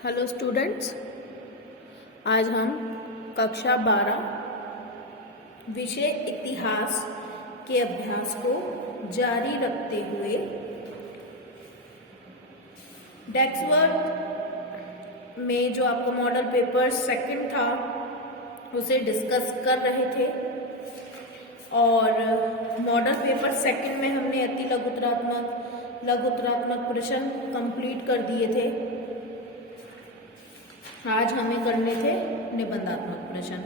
Hello students, आज हम कक्षा 12 विषय इतिहास के अभ्यास को जारी रखते हुए डेक्सवर्थ में जो आपका मॉडल पेपर सेकंड था उसे डिस्कस कर रहे थे। और मॉडल पेपर सेकंड में हमने अति लघुत्तरात्मक प्रश्न कंप्लीट कर दिए थे। आज हमें करने थे निबंधात्मक प्रश्न।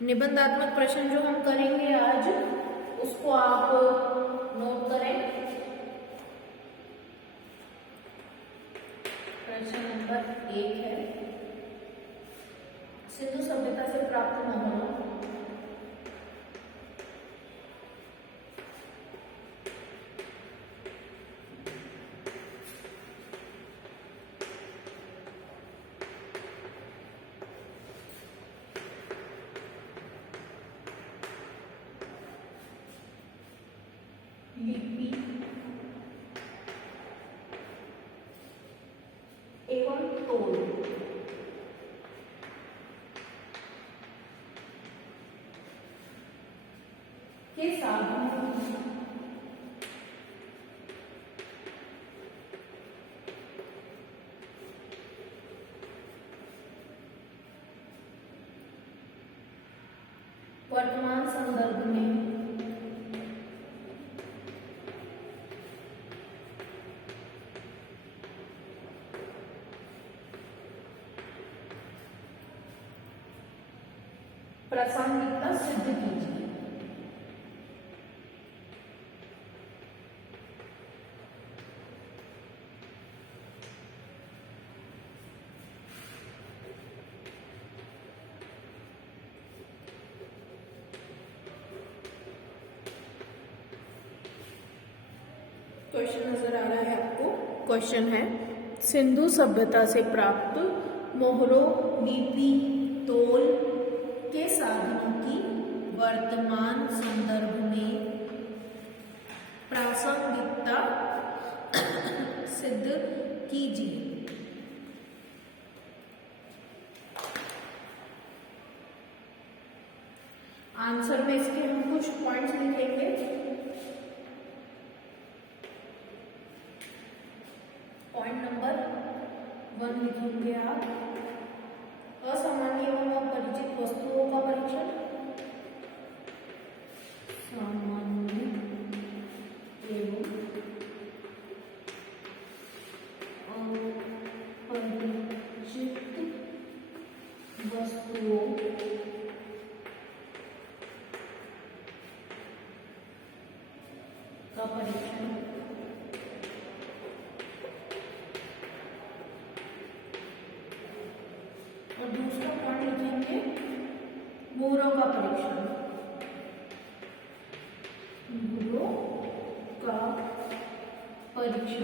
निबंधात्मक प्रश्न जो हम करेंगे आज, उसको आप नोट करें। प्रश्न नंबर 1 है, सिंधु सभ्यता से प्राप्त मोहरों लिपि एवं तोल के साधनों वर्तमान संदर्भ में प्रासंगिकता सिद्ध कीजिए। क्वेश्चन नजर आ रहा है आपको? क्वेश्चन है, सिंधु सभ्यता से प्राप्त मोहरों, लिपि, तोल के साधनों की वर्तमान संदर्भ में प्रासंगिकता सिद्ध कीजिए। आंसर में इसके हम कुछ पॉइंट्स लिखेंगे। पॉइंट नंबर 1 लिखेंगे आप, असामान्य एवं अपरिचित वस्तुओं का परीक्षण। सामान्य एवं अपरिचित वस्तुओं का परीक्षण। और दूसरा पॉइंट लिखेंगे मोहरों का परीक्षण। मोहरों का परीक्षण।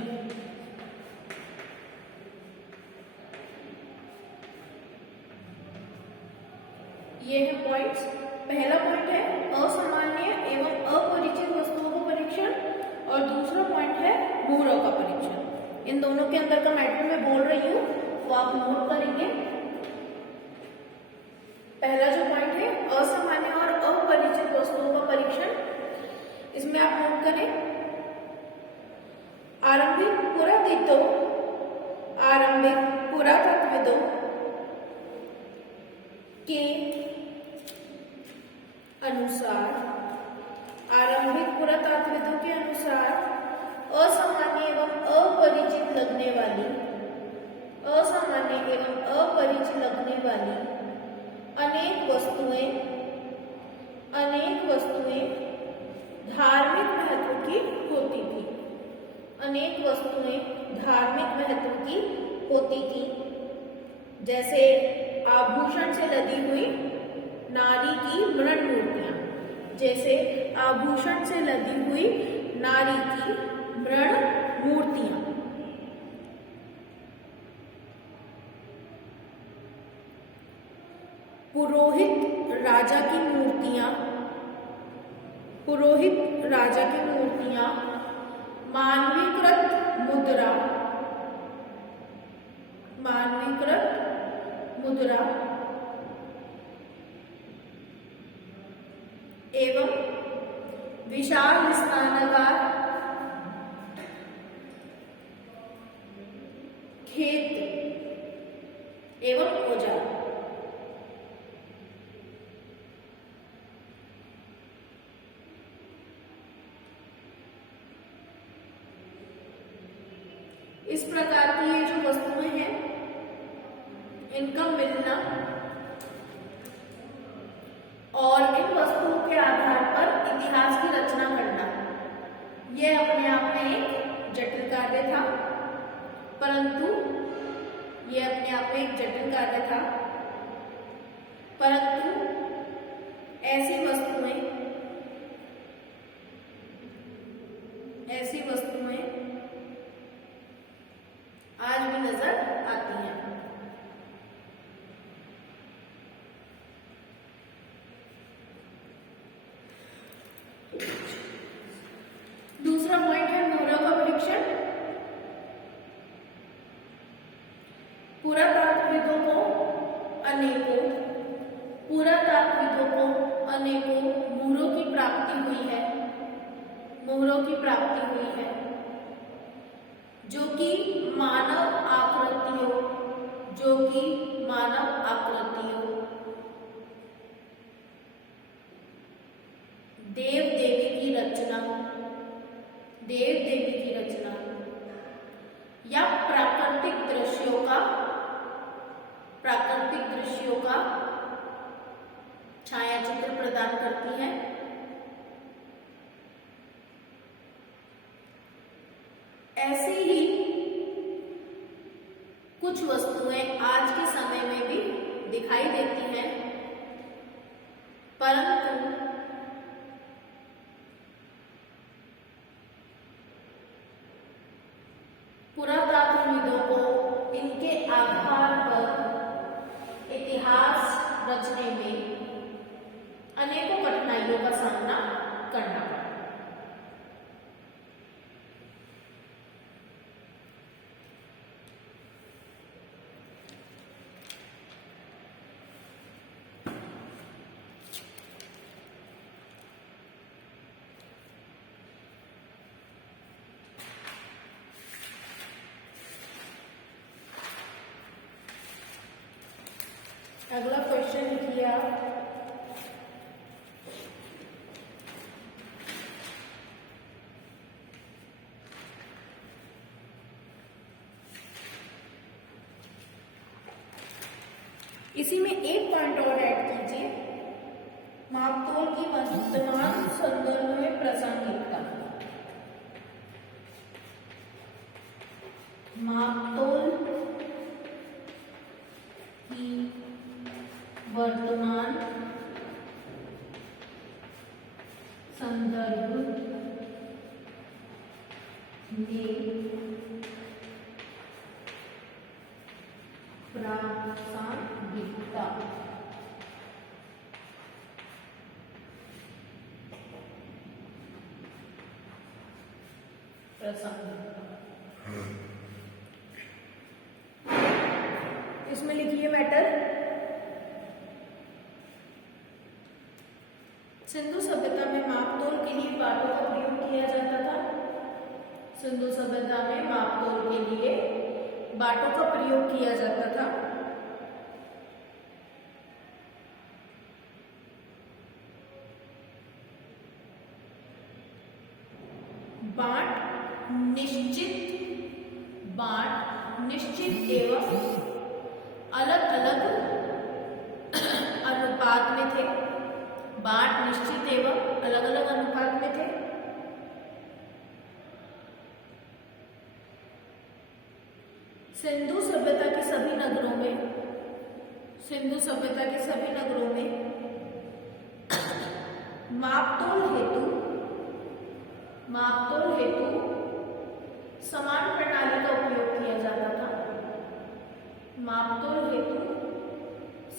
ये है पॉइंट्स। पहला पॉइंट है असामान्य एवं अपरिचित वस्तुओं का परीक्षण, और दूसरा पॉइंट है मोहरों का परीक्षण। इन दोनों के अंदर का मैटर मैं बोल रही हूँ, वो आप नोट करेंगे। पहला जो पॉइंट है असामान्य और अपरिचित वस्तुओं का परीक्षण, इसमें आप नोट करें, आरंभिक पुरातत्वविदों के अनुसार असामान्य एवं अपरिचित लगने वाली अनेक वस्तुएं धार्मिक महत्व की होती थी। जैसे आभूषण से लदी हुई नारी की मृण मूर्तियां। पुरोहित राजा की मूर्तियां मानवीकृत मुद्रा, मानवीकृत मुद्रा एवं विशाल स्नानागार, खेत एवं औजार। इस प्रकार की ये जो वस्तुएं हैं, इनका मिलना और इन वस्तुओं के आधार पर इतिहास की रचना करना, यह अपने आप में एक जटिल कार्य था। परंतु यह अपने आप में एक जटिल कार्य था, परंतु ऐसी वस्तुएं आज भी नजर आती हैं। दूसरा पॉइंट है मोहरों का परीक्षण। पुरातात्विदों को अनेकों मोहरों की प्राप्ति हुई है, जो कि मानव आकृतियों, देव देवी की रचना या प्राकृतिक दृश्यों का छायाचित्र प्रदान करती है। ऐसी ही कुछ वस्तुएं आज के समय में भी दिखाई देती हैं, परंतु पुरातात्विदों को इनके आधार पर इतिहास रचने में अनेकों कठिनाइयों का सामना करना पड़ा। अगला क्वेश्चन लिखिए आप। इसी में एक पॉइंट और ऐड कीजिए, मापतोल की वर्तमान संदर्भ में प्रासंगिकता। मापतोल की वर्तमान संदर्भ में प्रासंगिकता। इसमें लिखिए मैटर। सिंधु सभ्यता में मापतोल के लिए बाटों का प्रयोग किया जाता था। सिंधु सभ्यता में मापतोल के लिए बाटों का प्रयोग किया जाता था। बाट निश्चित एवं अलग अलग अनुपात में थे। बाट निश्चित एवं अलग अलग अनुपात में थे। सिंधु सभ्यता के सभी नगरों में मापतोल हेतु समान प्रणाली का उपयोग किया जाता था। मापतोल हेतु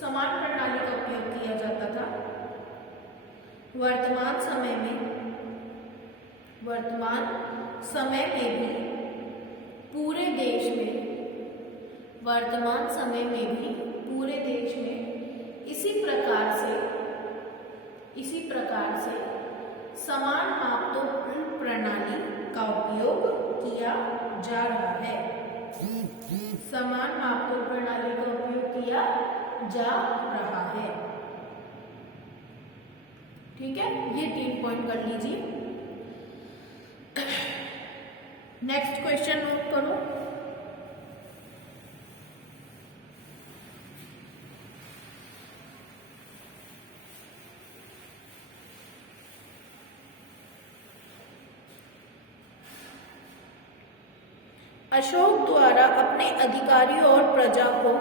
समान प्रणाली का उपयोग किया जाता था। वर्तमान समय में वर्तमान समय में भी पूरे देश में, वर्तमान समय में भी पूरे देश में इसी प्रकार से समान मापदंड प्रणाली का उपयोग किया जा रहा है। समान मापदंड प्रणाली का उपयोग किया जा रहा है। ठीक है, ये 3 पॉइंट कर लीजिए। नेक्स्ट क्वेश्चन नोट करो। अशोक द्वारा अपने अधिकारियों और प्रजा को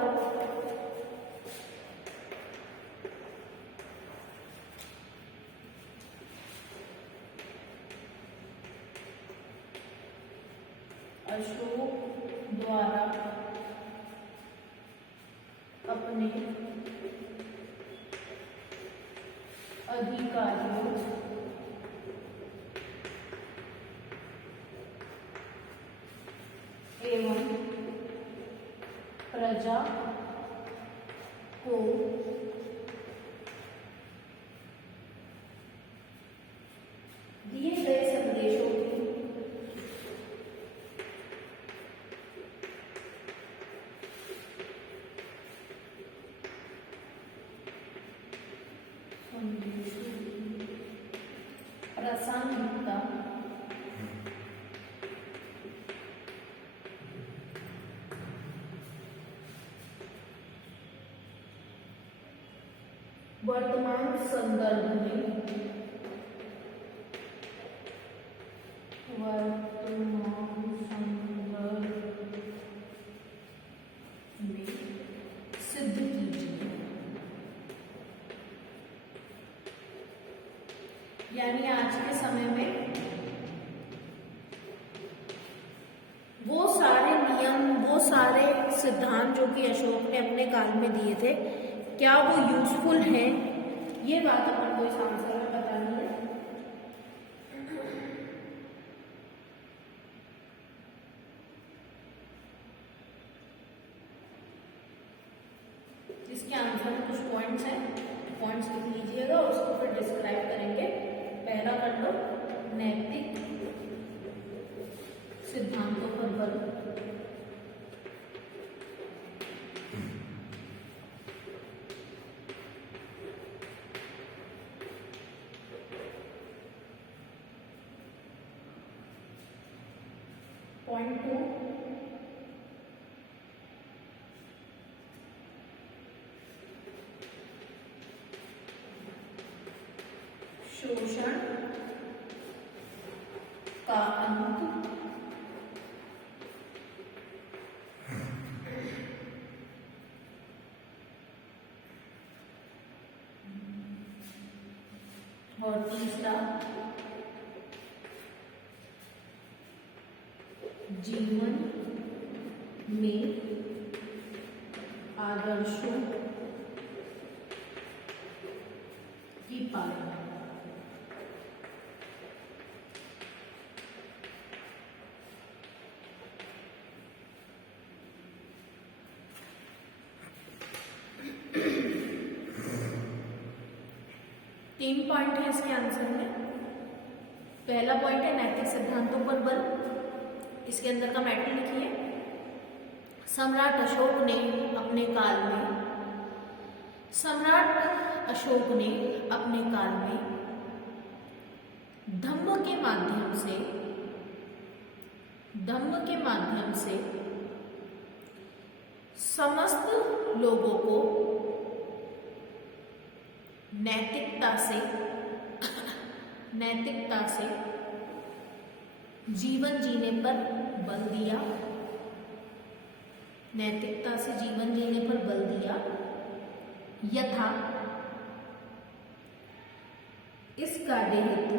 अपने अधिकारियों एवं प्रजा को दिए गए संदेशों प्रासंगिकता वर्तमान संदर्भ में सिद्ध कीजिए। यानी आज के समय में वो सारे नियम, वो सारे सिद्धांत जो कि अशोक ने अपने काल में दिए थे, क्या वो यूजफुल हैं, ये बात अपन को इस आंसर में बतानी है। इसके आंसर में कुछ पॉइंट्स हैं, पॉइंट्स लिख लीजिएगा, उसको फिर डिस्क्राइब करेंगे। पहला कर लो, नैतिक सिद्धांतों पर बल। पॉइंट 2, शोषण का अंत। और तीसरा, जीवन में आदर्शों की पालना। तीन पॉइंट है इसके आंसर में। पहला पॉइंट है नैतिक सिद्धांतों पर बल। इसके अंदर का मैटर लिखिए। सम्राट अशोक ने अपने काल में, सम्राट अशोक ने अपने काल में धम्म के माध्यम से समस्त लोगों को नैतिकता से जीवन जीने पर बल दिया। नैतिकता से जीवन जीने पर बल दिया। यथा इस कार्य हेतु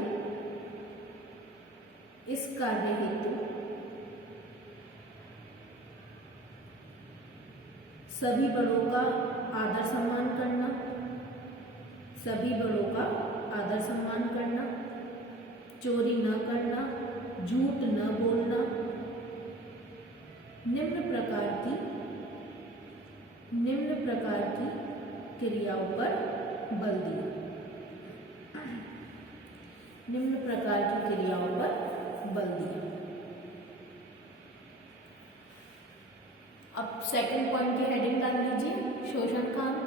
सभी बड़ों का आदर सम्मान करना, चोरी न करना, झूठ न बोलना, निम्न प्रकार की क्रियाओं पर बल दिया। निम्न प्रकार की क्रियाओं पर बल दिया। अब सेकंड पॉइंट की हेडिंग डाल लीजिए, शोषणकांत।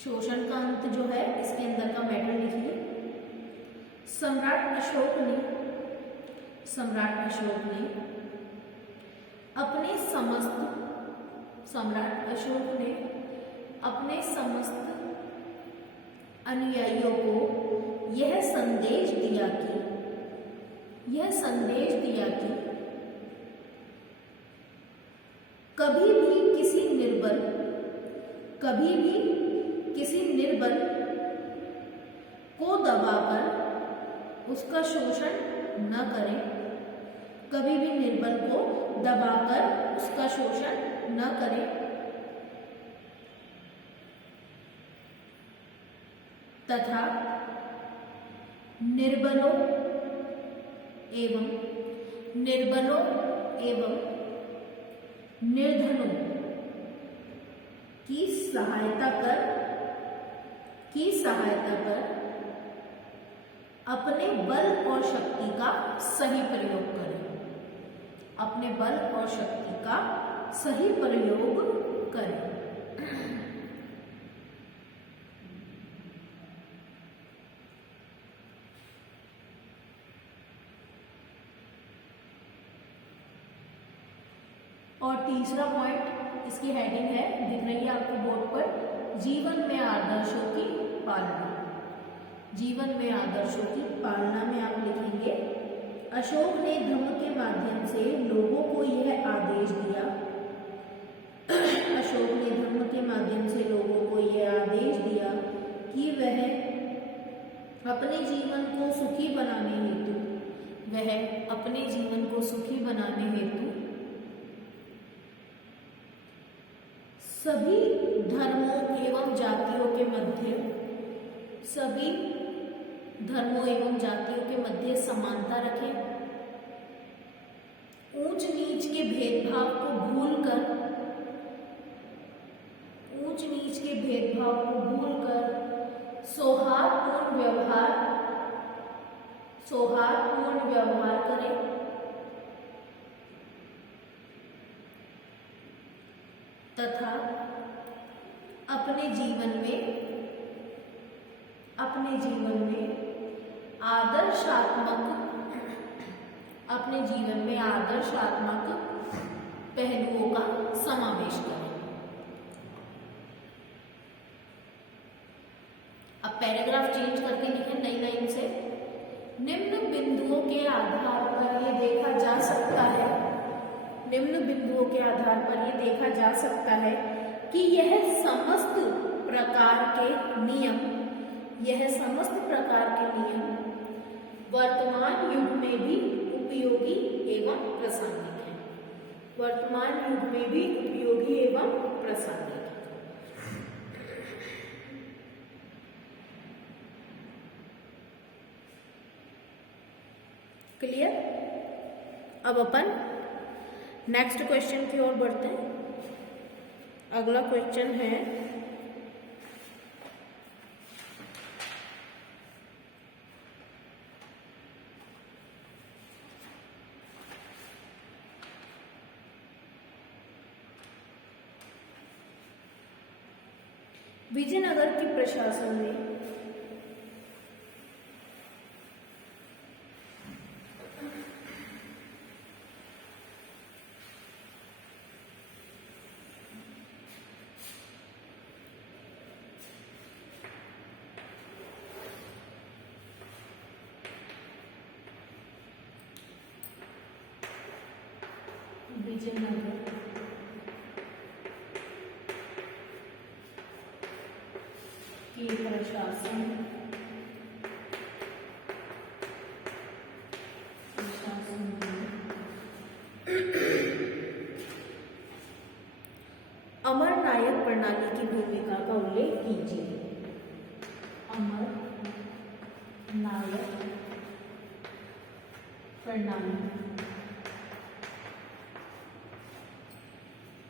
शोषणकांत जो है इसके अंदर का मैटर लिखिए। सम्राट अशोक ने अपने समस्त अनुयायियों को यह संदेश दिया कि कभी भी किसी निर्बल को दबाकर उसका शोषण न करें, कभी भी निर्बल को दबाकर उसका शोषण न करें, तथा निर्बलों एवं निर्धनों की सहायता कर अपने बल और शक्ति का सही प्रयोग करें। अपने बल और शक्ति का सही प्रयोग करें। और तीसरा पॉइंट, इसकी हेडिंग है, दिख रही है आपको बोर्ड पर, जीवन में आदर्शों की पालना। जीवन में आदर्शों की पालना में आप लिखेंगे, अशोक ने धम्म के माध्यम से लोगों को यह आदेश दिया। अशोक ने धम्म के माध्यम से लोगों को यह आदेश दिया कि वह अपने जीवन को सुखी बनाने हेतु सभी धर्मों एवं जातियों के मध्य समानता रखें, ऊंच नीच के भेदभाव को भूलकर सौहार्दपूर्ण व्यवहार करें, तथा अपने जीवन में आदर्शात्मक पहलुओं का समावेश करें। अब पैराग्राफ चेंज करके लिखें नई लाइन से, निम्न बिंदुओं के आधार पर ये देखा जा सकता है कि यह समस्त प्रकार के नियम वर्तमान युग में भी उपयोगी एवं प्रासंगिक है। क्लियर? अब अपन नेक्स्ट क्वेश्चन की ओर बढ़ते हैं। अगला क्वेश्चन है, विजयनगर के प्रशासन में अमर नायक प्रणाली की भूमिका का उल्लेख कीजिए। अमर नायक प्रणाली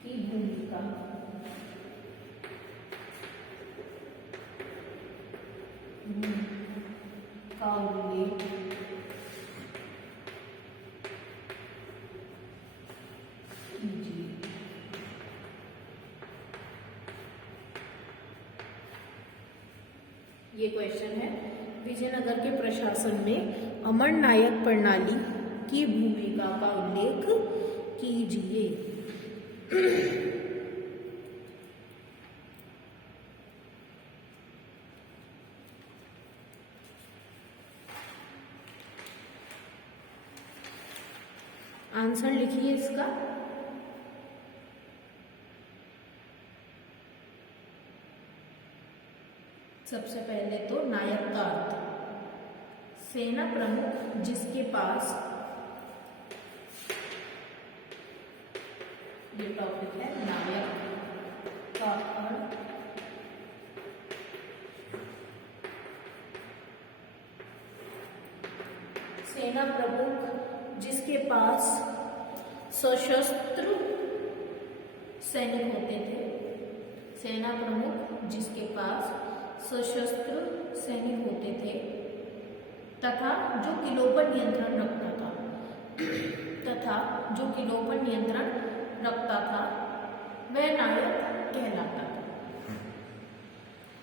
की भूमिका का उल्लेख कीजिए। ये क्वेश्चन है, विजयनगर के प्रशासन में अमर नायक प्रणाली की भूमिका का उल्लेख कीजिए। आंसर लिखिए इसका। सबसे पहले तो नायक का अर्थ, सेना प्रमुख जिसके पास, ये टॉपिक है नायक का अर्थ सेना प्रमुख जिसके पास सशस्त्र सैनिक होते थे, सेना प्रमुख जिसके पास सशस्त्र सैनिक होते थे तथा जो किलों पर नियंत्रण रखता था, वह नायक कहलाता था।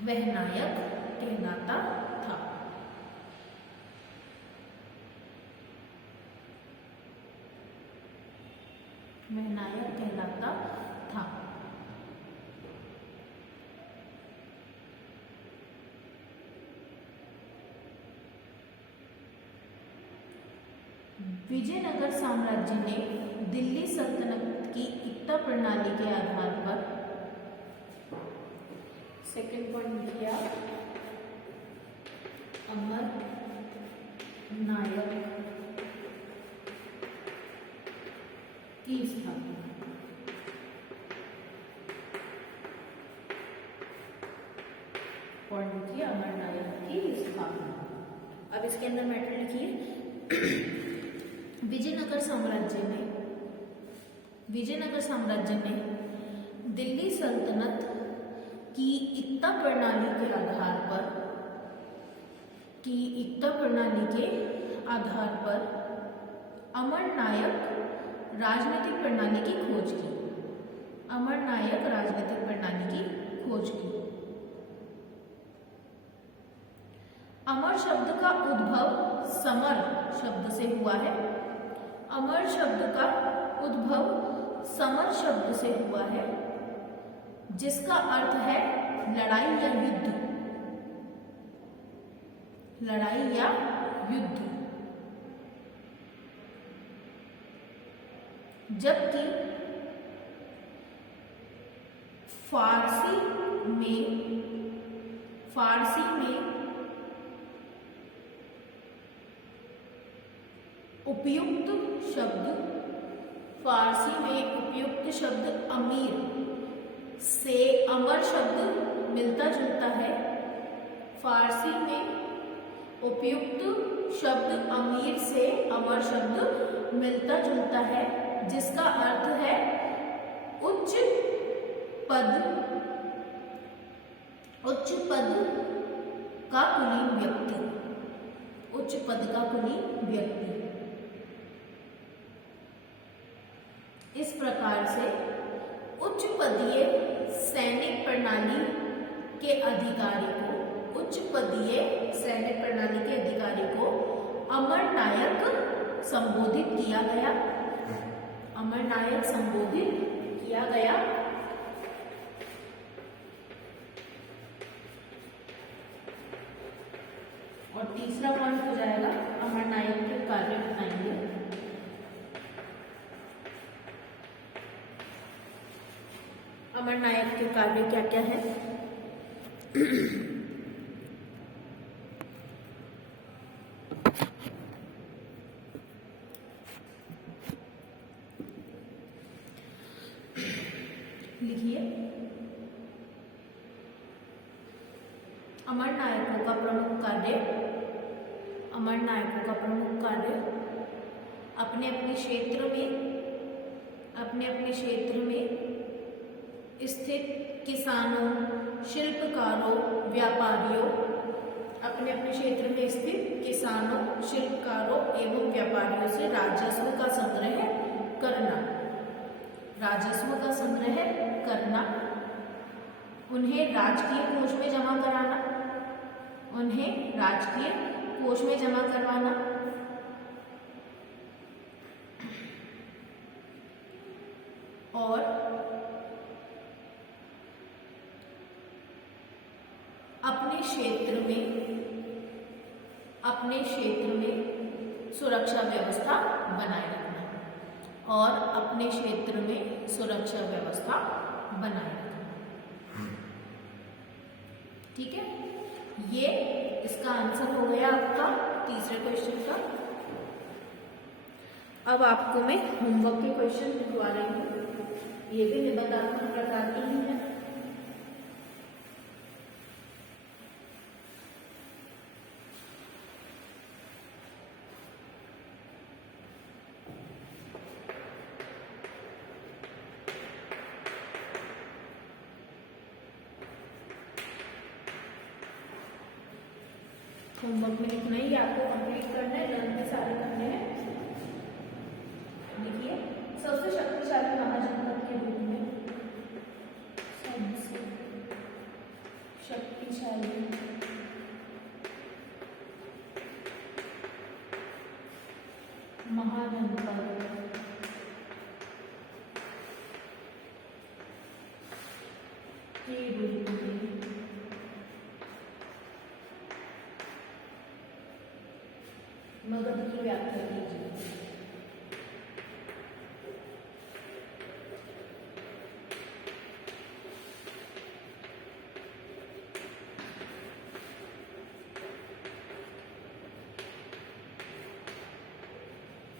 वह नायक कहलाता था। वह नायक कहलाता था। विजयनगर साम्राज्य ने दिल्ली सल्तनत की एकता प्रणाली के आधार पर, सेकंड पॉइंट किया, अमर नायक की स्थापना। पॉइंट किया अमर नायक की स्थापना। अब इसके अंदर मैटर लिखिए। विजयनगर साम्राज्य ने दिल्ली सल्तनत की एकता प्रणाली के आधार पर अमर नायक राजनीतिक प्रणाली की खोज की। अमर शब्द का उद्भव समर शब्द से हुआ है। समर शब्द से हुआ है, जिसका अर्थ है लड़ाई या युद्ध। जबकि फारसी में उपयुक्त शब्द अमीर से अमर शब्द मिलता जुलता है। फारसी में उपयुक्त शब्द अमीर से अमर शब्द मिलता जुलता है, जिसका अर्थ है उच्च पद का कुलीन व्यक्ति। इस प्रकार से उच्च पदीय सैनिक प्रणाली के अधिकारी को अमर नायक संबोधित किया गया। और तीसरा पॉइंट हो जाएगा अमर नायक के कार्य बताएंगे। अमर नायक के कार्य क्या क्या है? लिखिए। अमर नायकों का प्रमुख कार्य अपने अपने क्षेत्र में स्थित किसानों, शिल्पकारों, व्यापारियों, अपने अपने क्षेत्र में स्थित किसानों, शिल्पकारों एवं व्यापारियों से राजस्व का संग्रह करना, उन्हें राजकीय कोष में जमा करवाना, और अपने क्षेत्र में सुरक्षा व्यवस्था बनाए रखना, ठीक है। ये इसका आंसर हो गया आपका तीसरे क्वेश्चन का। अब आपको मैं होमवर्क के क्वेश्चन लिखवा रही हूँ, ये भी निबंधात्मक प्रकार की ही है। होमवर्क में लिखना ही आपको कंप्लीट करना है, लर्न में सारे करने हैं। देखिए, सबसे शक्तिशाली महाजनपद के रूप में सबसे शक्तिशाली महाजनपद के रूप में मगध की व्याख्या कीजिए।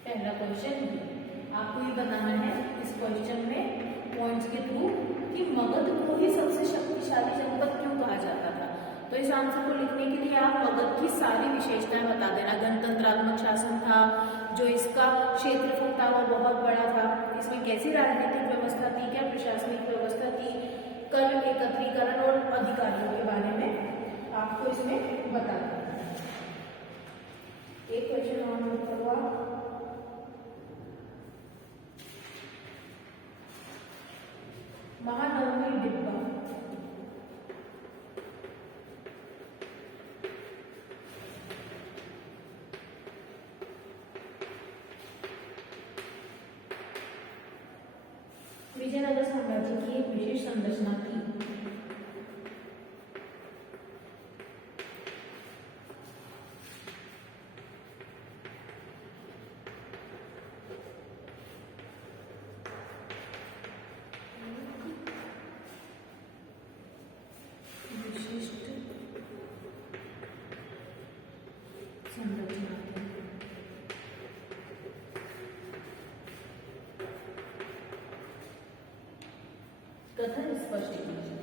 पहला क्वेश्चन आपको ये बताना है इस क्वेश्चन में पॉइंट्स के थ्रू कि मगध को ही सबसे शक्तिशाली जनपद क्यों कहा जाता था। तो इस आंसर को लिखने के लिए आप मगध की सारी विशेषताएं बता देना। गणतंत्रात्मक शासन था, जो इसका क्षेत्रफल था वो बहुत बड़ा था, इसमें कैसी राजनीतिक व्यवस्था थी, क्या प्रशासनिक व्यवस्था थी, कर एकत्रीकरण और अधिकारियों के बारे में आपको इसमें बता देना। एक क्वेश्चन और नोट करवा, महानवमी डिब्बा विजयनगर साम्राज्य की एक विशेष संरचना थी। विशिष्ट संरचना थी। कथन स्पष्ट कीजिए।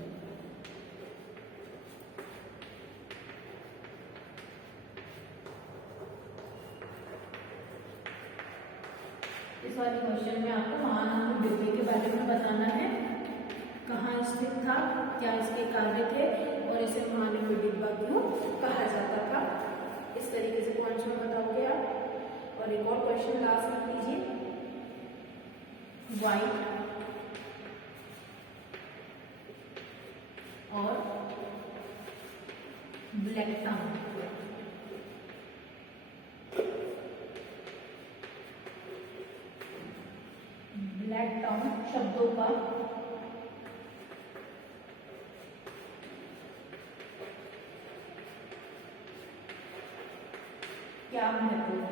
इस वाले क्वेश्चन में आपको महानवमी डिब्बे के बारे में बताना है, कहाँ स्थित था, क्या इसके कार्य थे और इसे महानवमी डिब्बा क्यों कहा जाता था। इस तरीके से पॉइंट्स में बताओगे आप। और एक और क्वेश्चन लास्ट लिख लीजिए, व्हाइट और ब्लैक टाउन शब्दों का क्या महत्व है।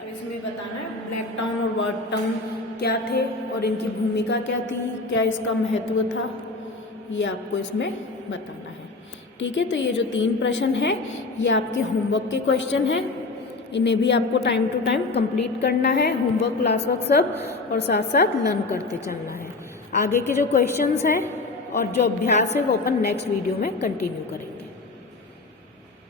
अब इसमें बताना है ब्लैक टाउन और व्हाइट टाउन क्या थे और इनकी भूमिका क्या थी, क्या इसका महत्व था, ये आपको इसमें बताना है। ठीक है, तो ये जो 3 प्रश्न हैं ये आपके होमवर्क के क्वेश्चन हैं। इन्हें भी आपको टाइम टू टाइम कंप्लीट करना है, होमवर्क क्लास वर्क सब, और साथ साथ लर्न करते चलना है। आगे के जो क्वेश्चंस हैं और जो अभ्यास है वो अपन नेक्स्ट वीडियो में कंटिन्यू करेंगे।